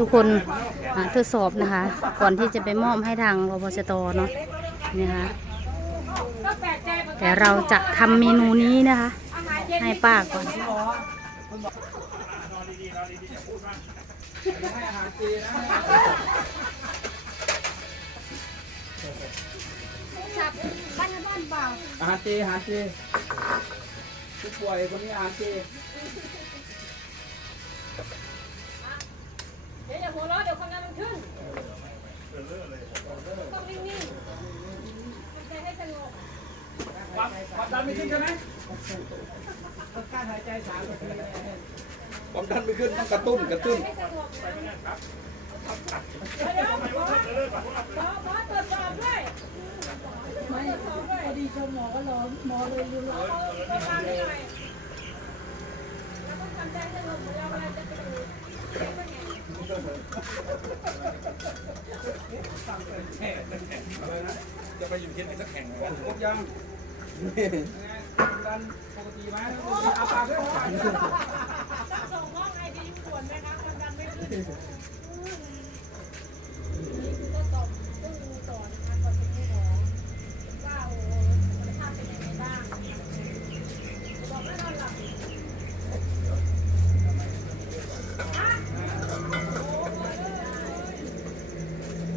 ทุกคนทดสอบนะคะ ก่อนที่จะไปมอบให้ทางรพชตเนาะนี่นะคะแต่เราจะทำเมนูนี้นะคะ ให้ป้าก่อนอาหารเจอาหารเจผู้ป่วยคนนี้อาหารเจ ความความดันไม่ขึ้นใช่ไหมความดันไม่ขึ้นต้องกระตุ้นกระตุ้นให้สงบนะเดี๋ยวหมอหมอหมอตรวจสอบด้วยไม่ตรวจสอบด้วยพอดีเจอหมอก็ร้อนหมอเลยลืมร้อนไปฟังหน่อยแล้วก็ทำใจให้สงบเดี๋ยวเวลาจะไปดูเช็คว่าไงจะไปอยู่เทียนไปสักแข่งเลยครบยัง ความดันปกติไหมอาปด้วยต้องส่งห้องไอดียูด่วนไหมคะความดันไม่ขึ้นนี่คือทดสอบต้องดูต่อต่อนจะให้หมอว่าโอ้โหคุณภาพเป็นยังไงบ้างบอกไม่นอนหลับ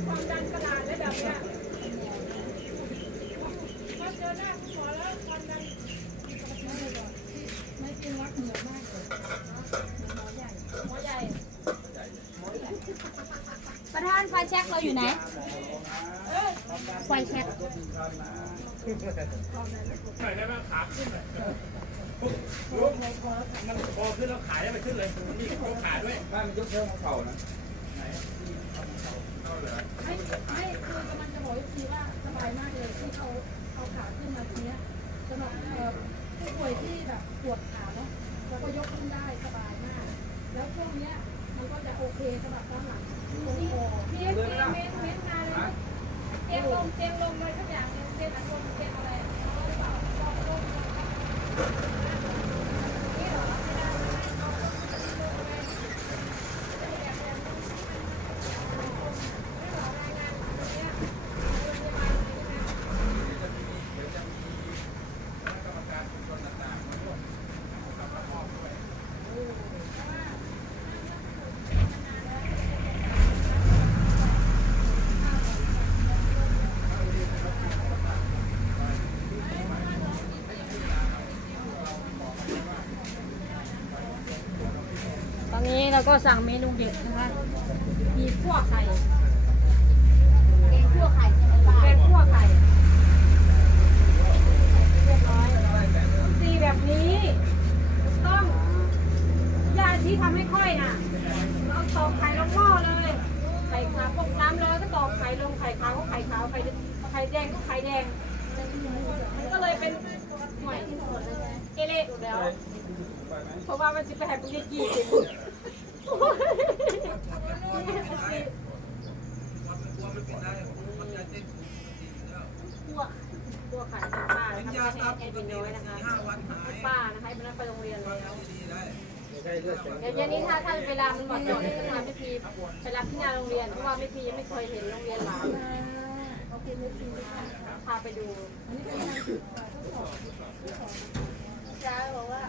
ความดันกระดาษได้แบบเนี้ยพอเจอหน้าคุณหมอแล้วความดันไม่ จริงวัดเหนือมากเลยหมอใหญ่หมอใหญ่ประธานไฟแช็กเราอยู่ไหน ไฟแช็กมันพอขึ้นแล้วขายได้ไปขึ้นเลยนี่โคขาด้วยบ้านมันยกเชิงของเขานะไม่ไม่คือกำลังจะบอกทีว่าสบายมากเลยที่เขาเอาขาขึ้นมาทีเนี้ยสำหรับผู้ป่วยที่แบบปวดขาเนาะ แล้วก็ยกขึ้นได้สบายมาก แล้วช่วงเนี้ยมันก็จะโอเคสำหรับด้านหลังตรงคอพี่เอ็มพี่เมนเมนมาเลยนะเตียงลงเตียงลงเลยทุกอย่างเตียงอัดลมเตียงอะไรเขาเปล่าลองลงนี่เหรอไม่ได้เอาลงลงเลย ตอนนี้ เราก็สั่งเมนูเด็ดนะคะ มีขั่วไข่แกงคั่วไข่ใช่ไหมป้าเป็นขั่วไข่เรียบร้อยต้องตีแบบนี้ ต้องยาที่ทำให้ค่อยน่ะเอาตอกไข่ลงหม้อเลย ไข่ขาวปกน้ำร้อนก็ตอกไข่ลงไข่ขาวก็ไข่ขาวไข่ไข่แดงก็ไข่แดง มันก็เลยเป็นหน่วยเอเล่แล้วเพราะว่ามันจะไปแหกปุยกี่สิ พวกขายป้านะครับไม่ให้แอดมินน้อยนะคะป้านะคะให้มันไปโรงเรียนแล้วเลือดเดี๋ยวเย็นนี้ถ้าถ้าเวลามันหมดเราจะพาไม่พีไปรับที่หน้าโรงเรียนเพราะว่าไม่พียังไม่เคยเห็นโรงเรียนหลานพาไปดูจ้าบอกว่า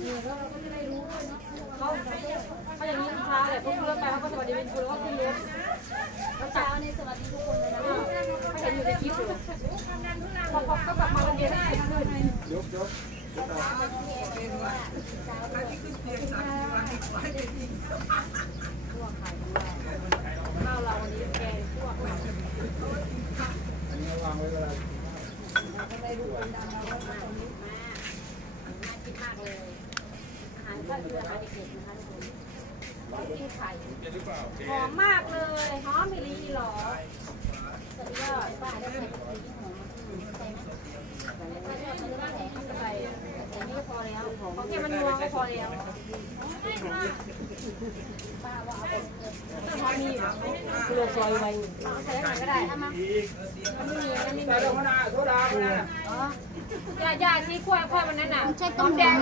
เนี่ยแล้วเราก็จะได้รู้ด้วยเนาะ ขาอย่างนี้ทุกเช้าเลยพวกเริ่มไปเขาก็สวัสดีเป็นครูแล้วก็ขึ้นรถแล้วเช้าในสวัสดีทุกคนเลยนะเขาเห็นอยู่ในคลิปอยู่พอพอก็กลับมาโรงเรียนได้ขึ้นยกยกข้าวเราวันนี้แกงพวอันนี้วางไว้เวลาน่ากินมากเลยอาหารก็คืออาหารเด็กๆนะคะทุกคน กินไข่หอมมากเลยหอมมิลีหรอสุดยอดป้าได้ใส่ไข่ที่หอมถ้าชอบมันก็ใส่เข้าไปแต่นี่ก็พอแล้วเพราะแค่มันนัวก็พอแล้วป้าว่าเอาไปพอมีคือเราซอยไว้ใส่หน่อยก็ได้ถ้ามามันไม่มีมันไม่มีใส่ลงมาโซดามาอ๋อ ยาญาที่ขั้วขั้วมันนั่นน่ะหอมแดง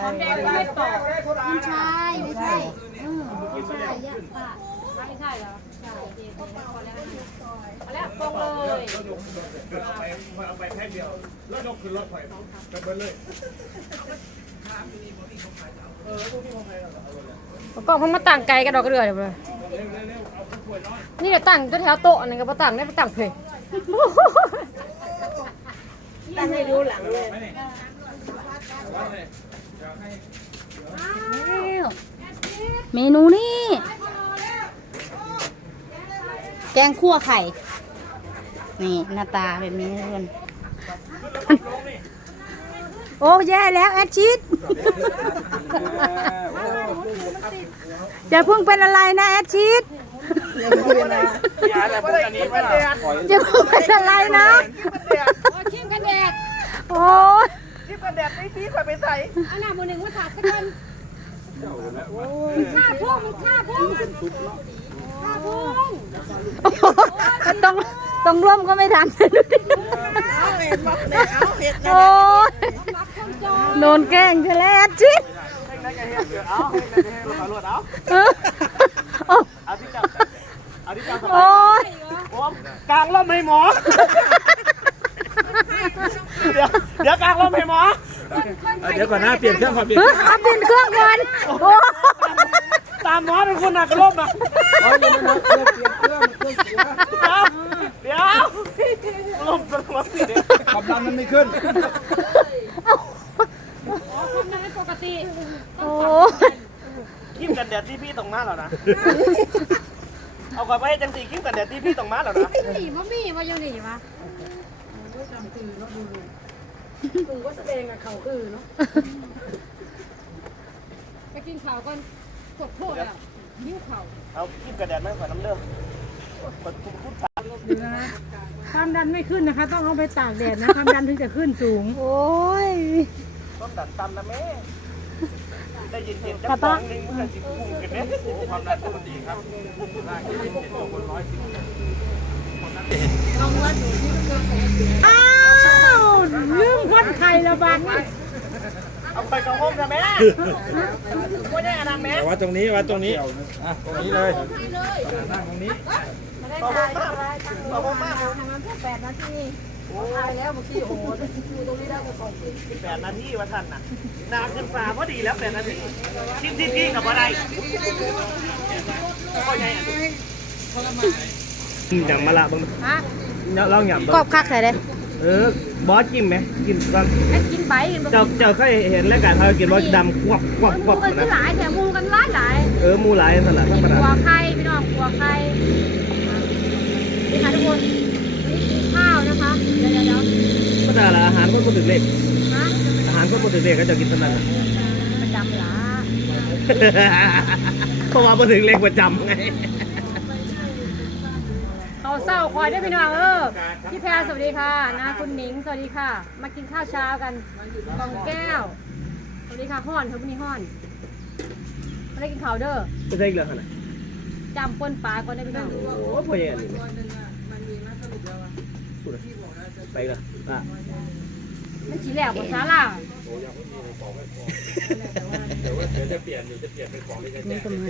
หอมแดงก็ไม่ปอกได้โซดาไม่ใช่ไม่ใช่อืมนไปแล้วค่ะไม่ใช่เหรอใช่โอเคโอเคพอแล้วพอแล้วปงเลยเอาไปเอาไปแพ็คเดียว แล้วยกขึ้นรถไฟไปเบิ้ลเลยกล้องมันมาตั้งไกลกันดอกกระเดือเดี๋ยวเลยนี่เดี๋ยวตั้งตัวแถวโต๊ะนึงก็มาตั้งได้มาตั้งเพลง ตั้งให้ดูหลังเลยแล้วเมนูนี่ แกงคั่วไข่ นี่หน้าตาแบบนี้ทุกคนโอ้แย่แล้วแอดชิดอย่าเพิ่งเป็นอะไรนะแอดชิดอย่าอะไรพวกอันนี้ไม่ได้อย่าเพิ่งเป็นอะไรนะชิมกันแดด โอ้ยที่ประแดดไม่ตีข่อยไปใส่อันน่ะมือหนึ่งมาถาดสักคนข้าพุ่งข้าพุ่งข้าพุ่งต้องต้องร่วมก็ไม่ทันดูดิเอาเห็ดบอกเลยเอาเห็ดโอ้ยโดนแกล้งเธอแล้วแอดชิดเอาให้เราขอรวดเอาเออโอ้เอาที่จับเอาที่จับโอ้ยโอ้กลางร่มให้หมอ เดี๋ยวเดี๋ยวกลางร่มให้หมอเดี๋ยวก่อนนะเปลี่ยนเครื่องก่อนเปลี่ยนเฮ้ยเอาเปลี่ยนเครื่องก่อนโอ้ตามหมอเป็นคนหนักร่มอะเดี๋ยวร่มจะร่มสิความดันมันไม่ขึ้นอ๋อความดันปกติโอ้ คิมกันแดดที่พี่ตรงมาแล้วนะเอาก่อนไปให้จังสีคิมกันแดดที่พี่ตรงมาแล้วนะหนีมามีมาอยู่หนีมาไปกินข้าวก่อนกดโทษอะยิ้วเข่าเอาคิมกันแดดมาก่อนน้ำเดิมกดพูดความดันไม่ขึ้นนะคะ ต้องเอาไปตากแดดนะความดันถึงจะขึ้นสูง โอ้ย ต้มดันตำนะแม่ ได้ยินเย็นจะฟองนึงเมื่อสิบมุมกันเนี่ยความดันมันดีครับร่างกายเย็นตัวคนร้อยสิบอ้าวลืมคนไข่ระบาดนี่เอาไปกระห้องนะแม่ไม่ได้อนะแม่ว่าตรงนี้ว่าตรงนี้อะตรงนี้เลยนั่งตรงนี้ต่อห้องมากต่อห้องมากแปดนาที ตายแล้วเมื่อกี้โอ้โหอยู่ตรงนี้ได้ก็สองปีแปดนาทีว่าท่านน่ะนาขึ้นฟ้าพอดีแล้วแปดนาทีชิมที่พี่กับอะไรก็ยังหยำมาละบ้างฮะเราหยำกรอบคักใส่เลยเออบอสจิ้มไหมกินตอนแค่กินไปเจ้าเจ้าเคยเห็นรายการเขากินรสดำควับควับควับกันะหลายแถมมูกันหลายหลายเออมูหลายนั่นแหละธรรมดากัวไข่พี่น้องกัวไข่นี่ค่ะทุกคนะคะเดี๋ยวเดี๋ยวเดี๋ยวธรรมดาละอาหารคนบ่ถึงเลขฮะอาหารคนบ่ถึงเลขก็จะกินเท่านั้นน่ะ ประจำหลาเพราะว่าบ่ถึงเลขประจำไงเขาเศร้าคอยได้พี่น้องเออพี่แพรสวัสดีค่ะนะคุณหนิงสวัสดีค่ะ มากินข้าวเช้ากันกองแก้วสวัสดีค่ะห้อนเธอพนี่ห้อนมาได้กินข้าวเด้อไม่ใช่อีกแล้วขนาดจำปนปลาก่อนได้พี่น้องโอ้พ่อใหญ่อันนี้ ไปละอะมันสีแหลกกว่าซาล่านี่ก็มัน